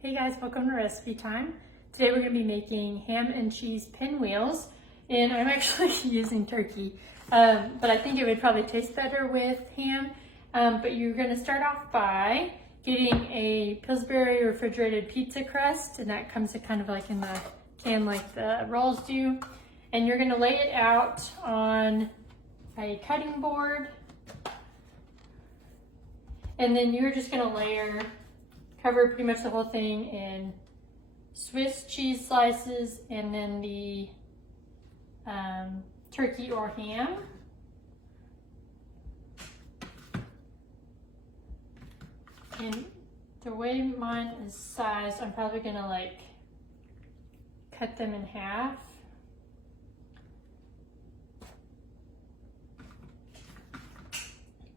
Hey guys, welcome to Recipe Time. Today we're going to be making ham and cheese pinwheels, and I'm actually using turkey, but I think it would probably taste better with ham. But you're going to start off by getting a Pillsbury refrigerated pizza crust, and that comes kind of like in the can like the rolls do. And you're going to lay it out on a cutting board, and then you're just going to cover pretty much the whole thing in Swiss cheese slices and then the turkey or ham. And the way mine is sized, I'm probably gonna cut them in half.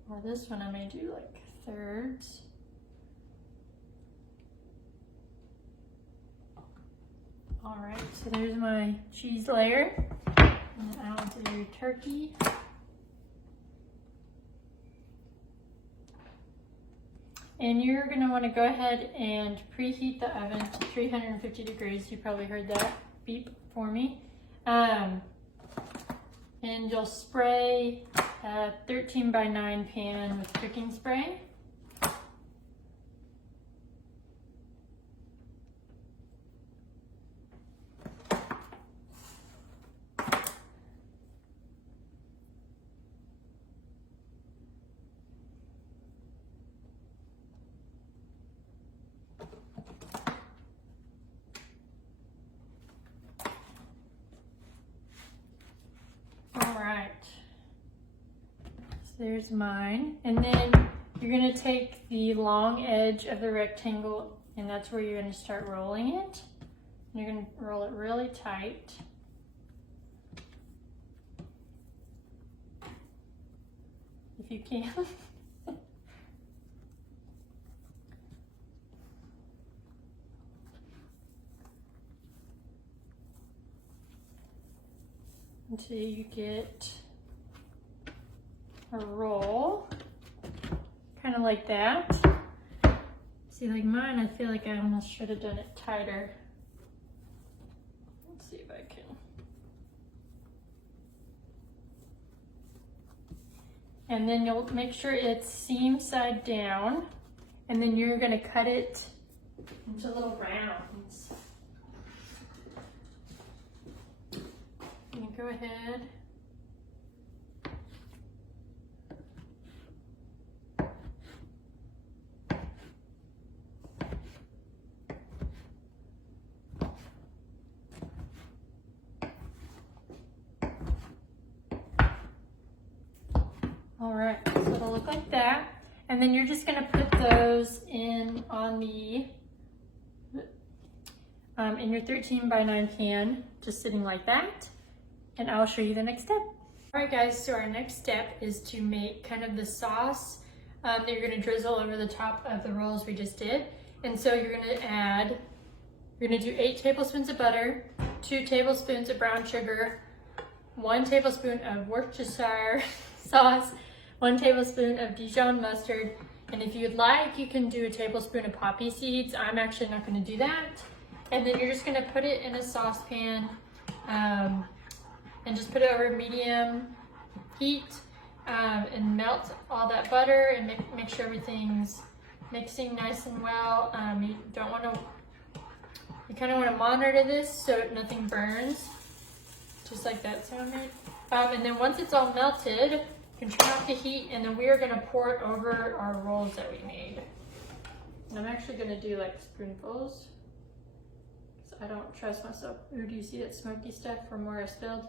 Or this one I may do like thirds. All right, so there's my cheese layer, and then I'll do turkey. And you're gonna wanna go ahead and preheat the oven to 350 degrees. You probably heard that beep for me. And you'll spray a 13 by 9 pan with cooking spray. So there's mine, and then you're going to take the long edge of the rectangle, and that's where you're going to start rolling it. And you're going to roll it really tight. If you can. Until you get a roll, kind of like that. See, like mine, I feel like I almost should have done it tighter. Let's see if I can. And then you'll make sure it's seam side down, and then you're gonna cut it into little rounds. Go ahead. All right, so it'll look like that. And then you're just gonna put those in on the, in your 13 by 9 pan, just sitting like that. And I'll show you the next step. All right guys, so our next step is to make kind of the sauce that you're gonna drizzle over the top of the rolls we just did. And so you're gonna do 8 tablespoons of butter, 2 tablespoons of brown sugar, 1 tablespoon of Worcestershire sauce, 1 tablespoon of Dijon mustard, and if you'd like, you can do a tablespoon of poppy seeds. I'm actually not gonna do that. And then you're just gonna put it in a saucepan, and just put it over medium heat, and melt all that butter and make sure everything's mixing nice and well. You kind of want to monitor this so nothing burns, just like that sound made. And then once it's all melted, you can turn off the heat, and then we are going to pour it over our rolls that we made. And I'm actually going to do like spoonfuls, because I don't trust myself. Ooh, do you see that smoky stuff from where I spilled?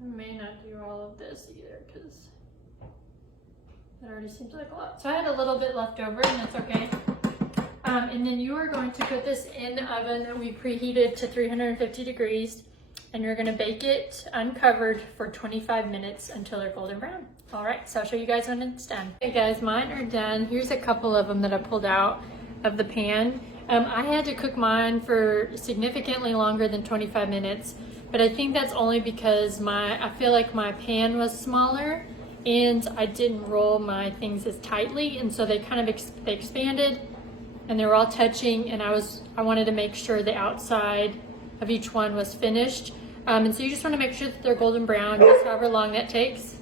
I may not do all of this either, because it already seems like a lot. So I had a little bit left over, and that's okay. And then you are going to put this in the oven that we preheated to 350 degrees and you're gonna bake it uncovered for 25 minutes until they're golden brown. All right, so I'll show you guys when it's done. Okay guys, mine are done. Here's a couple of them that I pulled out of the pan. I had to cook mine for significantly longer than 25 minutes, but I think that's only because I feel like my pan was smaller and I didn't roll my things as tightly, and so they kind of they expanded and they were all touching, and I wanted to make sure the outside of each one was finished. And so you just want to make sure that they're golden brown, just however long that takes.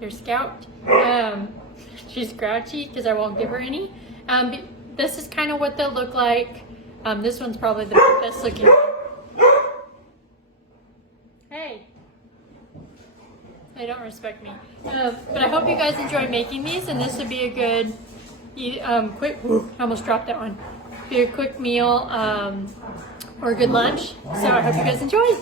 Your Scout. She's grouchy because I won't give her any. This is kind of what they'll look like. This one's probably the best looking one. Hey. They don't respect me. But I hope you guys enjoy making these, and this would be a good, quick, I almost dropped that one. Be a quick meal or a good lunch. So I hope you guys enjoy.